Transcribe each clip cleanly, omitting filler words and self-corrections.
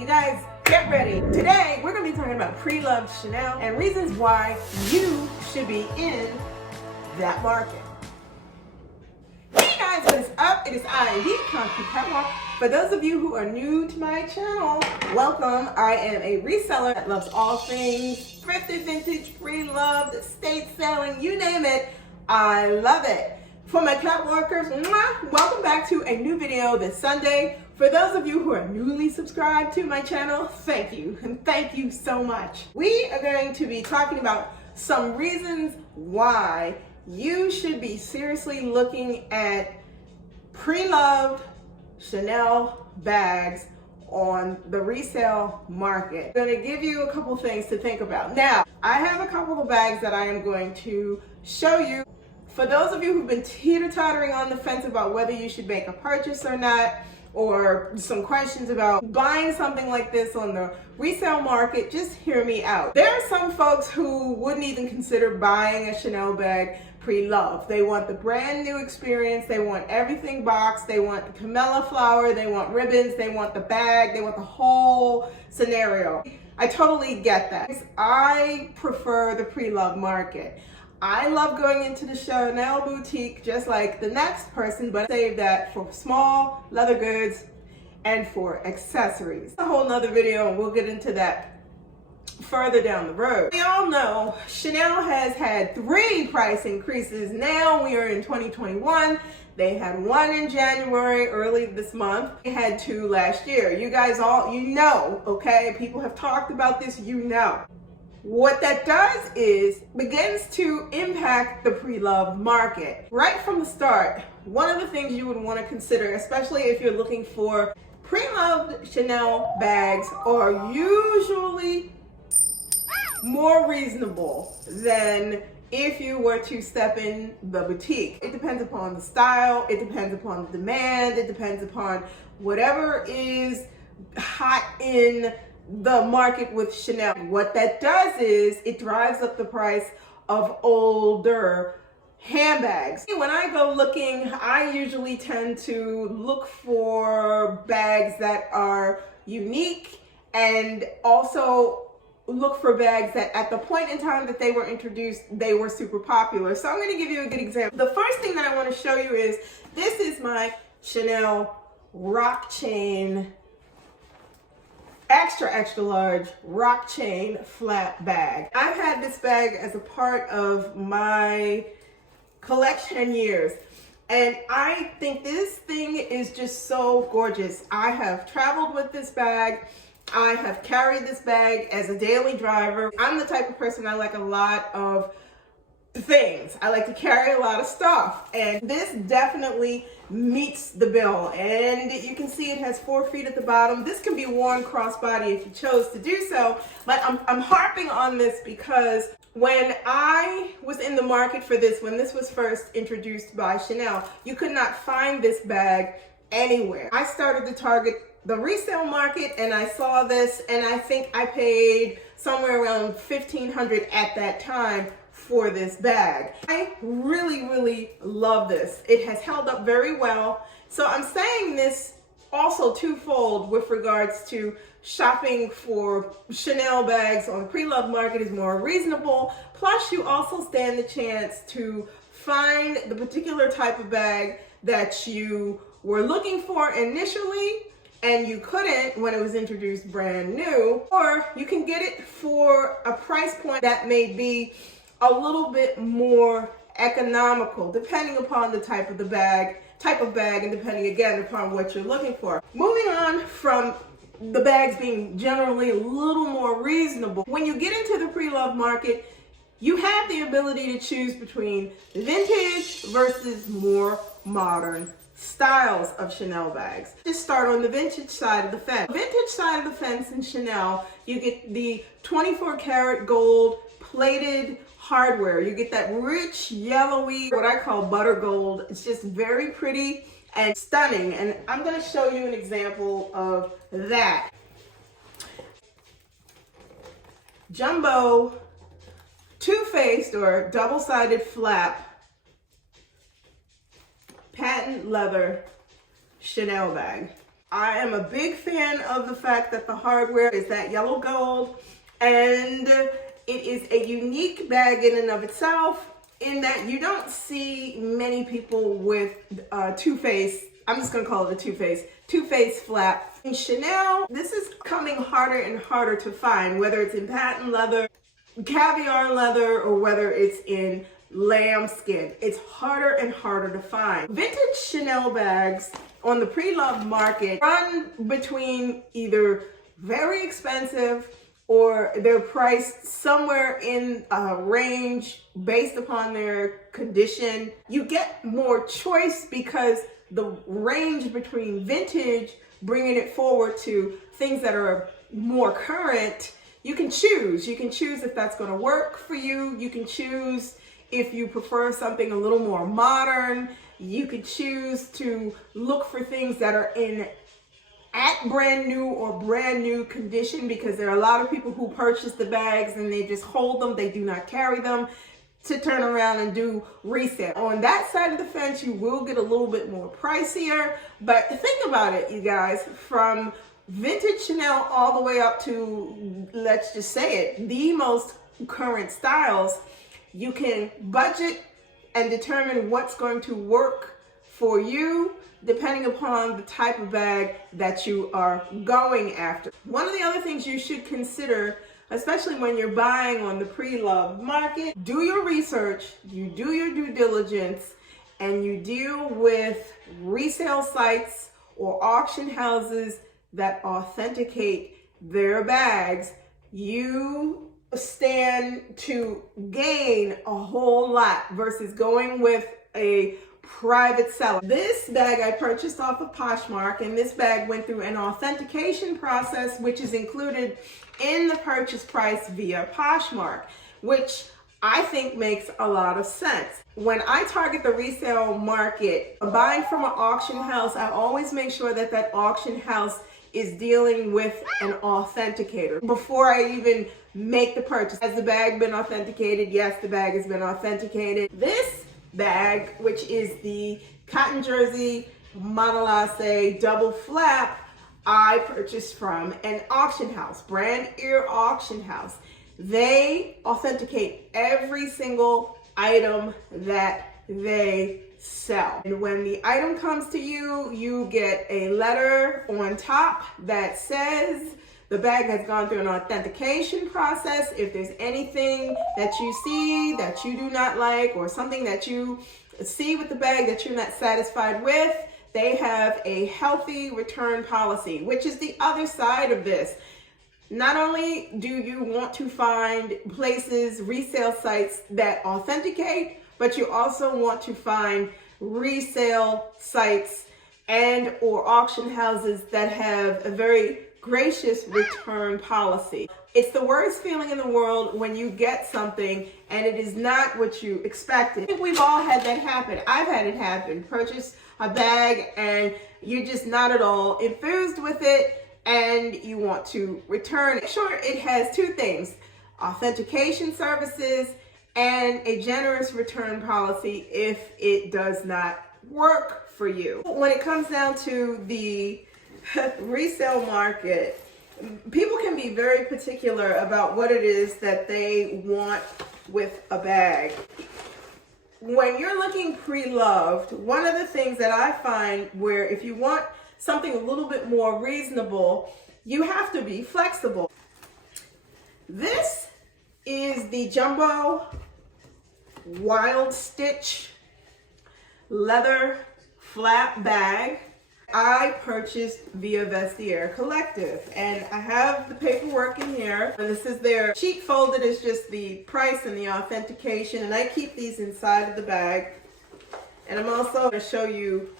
You guys, get ready. Today, we're going to be talking about pre-loved Chanel and reasons why you should be in that market. Hey guys, what is up? It is I, the Catwalk. For those of you who are new to my channel, welcome. I am a reseller that loves all things thrifted, vintage, pre-loved, estate selling, you name it. I love it. For my Catwalkers, welcome back to a new video this Sunday. For those of you who are newly subscribed to my channel, thank you, and thank you so much. We are going to be talking about some reasons why you should be seriously looking at pre-loved Chanel bags on the resale market. I'm going to give you a couple things to think about. Now, I have a couple of bags that I am going to show you. For those of you who've been teeter-tottering on the fence about whether you should make a purchase or not, or some questions about buying something like this on the resale market, just hear me out. There are some folks who wouldn't even consider buying a Chanel bag pre-loved. They want the brand new experience, they want everything boxed, they want the camellia flower, they want ribbons, they want the bag, they want the whole scenario. I totally get that. I prefer the pre-loved market. I love going into the Chanel boutique just like the next person, but I save that for small leather goods and for accessories. A whole nother video, and we'll get into that further down the road. We all know Chanel has had 3 price increases. Now we are in 2021. They had 1 in January, early this month. They had 2 last year. You guys all, you know, okay? People have talked about this, you know. What that does is begins to impact the pre-loved market. Right from the start, one of the things you would want to consider, especially if you're looking for pre-loved Chanel bags, are usually more reasonable than if you were to step in the boutique. It depends upon the style, it depends upon the demand, it depends upon whatever is hot in the market with Chanel. What that does is it drives up the price of older handbags. When I go looking, I usually tend to look for bags that are unique and also look for bags that at the point in time that they were introduced, they were super popular. So I'm going to give you a good example. The first thing that I want to show you is this is my Chanel rock chain, extra large rock chain flat bag. I've had this bag as a part of my collection years, and I think this thing is just so gorgeous. I have traveled with this bag. I have carried this bag as a daily driver. I'm the type of person, I like a lot of things. I like to carry a lot of stuff, and this definitely meets the bill. And you can see it has 4 feet at the bottom. This can be worn crossbody if you chose to do so, but I'm harping on this because when I was in the market for this, when this was first introduced by Chanel, you could not find this bag anywhere. I started to target the resale market and I saw this, and I think I paid somewhere around $1,500 at that time for this bag. I really love this. It has held up very well. So I'm saying this also twofold with regards to shopping for Chanel bags on the pre-loved market is more reasonable. Plus you also stand the chance to find the particular type of bag that you were looking for initially and you couldn't when it was introduced brand new, or you can get it for a price point that may be a little bit more economical, depending upon the type of bag, and depending again upon what you're looking for. Moving on from the bags being generally a little more reasonable, when you get into the pre-loved market, you have the ability to choose between vintage versus more modern styles of Chanel bags. Just start on the vintage side of the fence. Vintage side of the fence in Chanel, you get the 24 karat gold plated hardware. You get that rich yellowy, what I call butter gold. It's just very pretty and stunning, and I'm going to show you an example of that. Jumbo two-faced or double-sided flap patent leather Chanel bag. I am a big fan of the fact that the hardware is that yellow gold, and it is a unique bag in and of itself, in that you don't see many people with two-face, I'm just gonna call it a two-face flap. In Chanel, this is coming harder and harder to find, whether it's in patent leather, caviar leather, or whether it's in lambskin. It's harder and harder to find. Vintage Chanel bags on the pre-loved market run between either very expensive or they're priced somewhere in a range based upon their condition. You get more choice because the range between vintage, bringing it forward to things that are more current, you can choose. You can choose if that's going to work for you. You can choose if you prefer something a little more modern. You could choose to look for things that are at brand new or brand new condition, because there are a lot of people who purchase the bags and they just hold them, they do not carry them, to turn around and do resale. On that side of the fence, you will get a little bit more pricier, but think about it, you guys, from vintage Chanel all the way up to, let's just say it, the most current styles, you can budget and determine what's going to work for you depending upon the type of bag that you are going after. One of the other things you should consider, especially when you're buying on the pre-loved market, do your research, you do your due diligence, and you deal with resale sites or auction houses that authenticate their bags. You stand to gain a whole lot versus going with a private seller. This bag I purchased off of Poshmark, and this bag went through an authentication process, which is included in the purchase price via Poshmark, which I think makes a lot of sense. When I target the resale market, buying from an auction house, I always make sure that that auction house is dealing with an authenticator before I even make the purchase. Has the bag been authenticated? Yes, the bag has been authenticated. This bag, which is the cotton jersey monolace double flap, I purchased from an auction house, Brand Ear Auction House. They authenticate every single item that they sell. And when the item comes to you, you get a letter on top that says the bag has gone through an authentication process. If there's anything that you see that you do not like, or something that you see with the bag that you're not satisfied with, they have a healthy return policy, which is the other side of this. Not only do you want to find places, resale sites that authenticate, but you also want to find resale sites and or auction houses that have a very gracious return policy. It's the worst feeling in the world when you get something and it is not what you expected. I think we've all had that happen. I've had it happen. Purchase a bag and you're just not at all enthused with it and you want to return it. Sure, it has two things: authentication services and a generous return policy if it does not work for you. When it comes down to the resale market, people can be very particular about what it is that they want with a bag. When you're looking pre-loved, one of the things that I find where if you want something a little bit more reasonable, you have to be flexible. This is the Jumbo Wild Stitch leather flap bag I purchased via Vestiaire Collective, and I have the paperwork in here, and this is their sheet folded. Is just the price and the authentication, and I keep these inside of the bag. And I'm also going to show you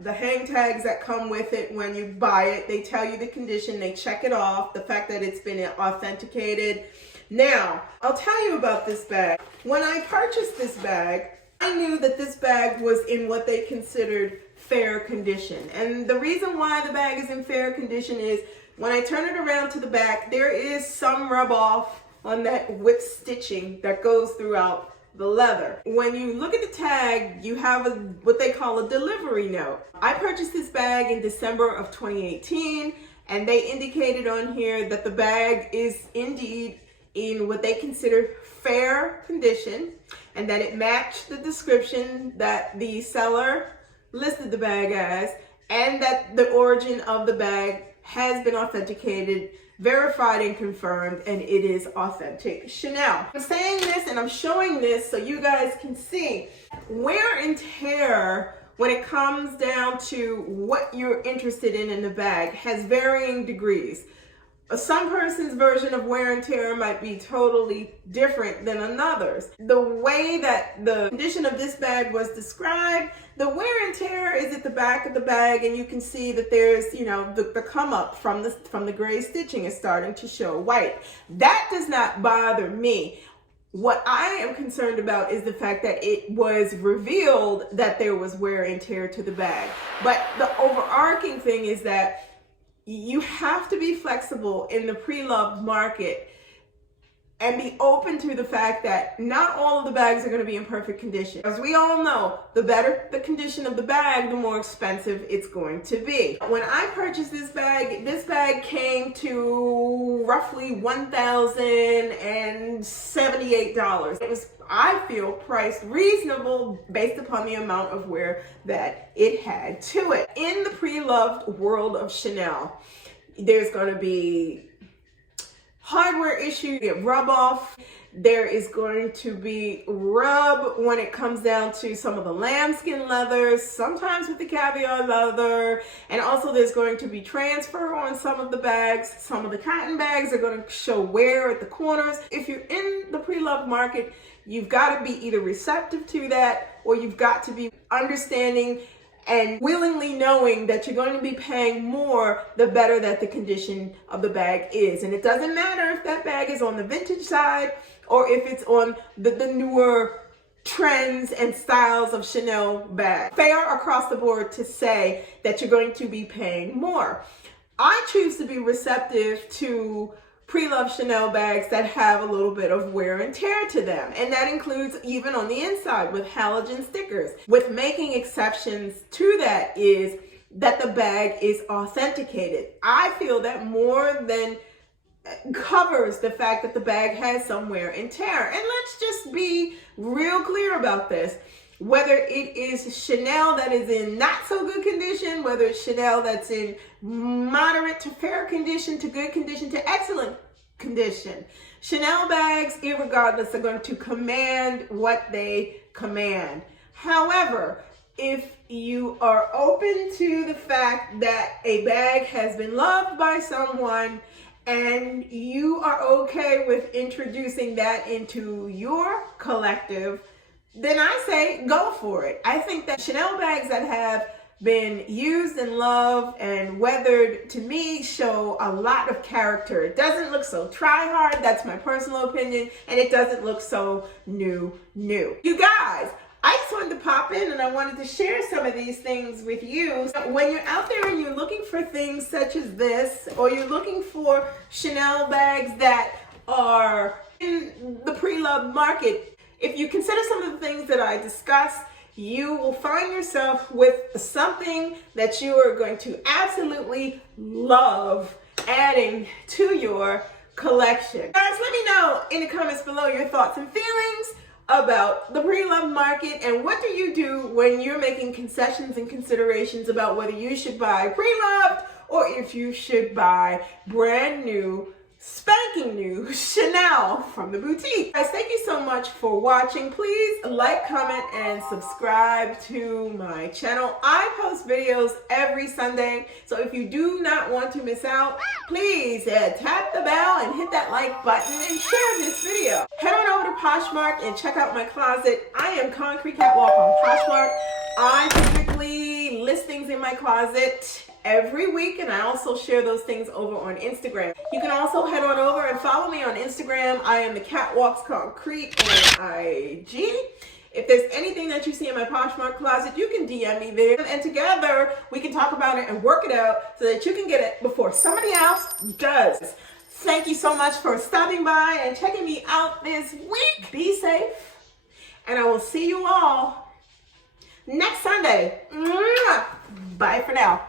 the hang tags that come with it when you buy it. They tell you the condition, they check it off, the fact that it's been authenticated. Now, I'll tell you about this bag. When I purchased this bag, I knew that this bag was in what they considered fair condition. And the reason why the bag is in fair condition is when I turn it around to the back, there is some rub off on that whip stitching that goes throughout the leather. When you look at the tag, you have what they call a delivery note. I purchased this bag in December of 2018, and they indicated on here that the bag is indeed in what they consider fair condition, and that it matched the description that the seller listed the bag as, and that the origin of the bag has been authenticated, verified, and confirmed, and it is authentic Chanel. I'm saying this and I'm showing this so you guys can see wear and tear when it comes down to what you're interested in the bag has varying degrees. Some person's version of wear and tear might be totally different than another's. The way that the condition of this bag was described, the wear and tear is at the back of the bag, and you can see that there's, you know, the come up from the gray stitching is starting to show white. That does not bother me. What I am concerned about is the fact that it was revealed that there was wear and tear to the bag. But the overarching thing is that you have to be flexible in the pre-loved market and be open to the fact that not all of the bags are going to be in perfect condition. As we all know, the better the condition of the bag, the more expensive it's going to be. When I purchased this bag came to roughly $1,078. It was, I feel, priced reasonable based upon the amount of wear that it had to it. In the pre-loved world of Chanel, there's going to be hardware issue, get rub off. There is going to be rub when it comes down to some of the lambskin leathers, sometimes with the caviar leather, and also there's going to be transfer on some of the bags. Some of the cotton bags are going to show wear at the corners. If you're in the pre-loved market, you've got to be either receptive to that, or you've got to be understanding and willingly knowing that you're going to be paying more the better that the condition of the bag is. And it doesn't matter if that bag is on the vintage side or if it's on the newer trends and styles of Chanel bag. Fair across the board to say that you're going to be paying more. I choose to be receptive to pre-loved Chanel bags that have a little bit of wear and tear to them. And that includes even on the inside with halogen stickers. With making exceptions to that is that the bag is authenticated. I feel that more than covers the fact that the bag has some wear and tear. And let's just be real clear about this. Whether it is Chanel that is in not so good condition, whether it's Chanel that's in moderate to fair condition, to good condition, to excellent condition, Chanel bags, irregardless, are going to command what they command. However, if you are open to the fact that a bag has been loved by someone and you are okay with introducing that into your collective, then I say go for it. I think that Chanel bags that have been used and loved and weathered, to me, show a lot of character. It doesn't look so try-hard, that's my personal opinion, and it doesn't look so new. You guys, I just wanted to pop in and I wanted to share some of these things with you. So when you're out there and you're looking for things such as this, or you're looking for Chanel bags that are in the pre-loved market, if you consider some of the things that I discussed, you will find yourself with something that you are going to absolutely love adding to your collection. Guys, let me know in the comments below your thoughts and feelings about the pre-loved market, and what do you do when you're making concessions and considerations about whether you should buy pre-loved or if you should buy brand new, spanking new Chanel from the boutique. Guys, thank you so much for watching. Please like, comment, and subscribe to my channel. I post videos every Sunday, so if you do not want to miss out, please tap the bell and hit that like button and share this video. Head on over to Poshmark and check out my closet. I am Concrete Catwalk on Poshmark. I typically list things in my closet every week, and I also share those things over on Instagram. You can also head on over and follow me on Instagram. I am the Catwalks Concrete on IG. If there's anything that you see in my Poshmark closet, you can DM me there, and together we can talk about it and work it out so that you can get it before somebody else does. Thank you so much for stopping by and checking me out this week. Be safe And I will see you all next Sunday. Bye for now.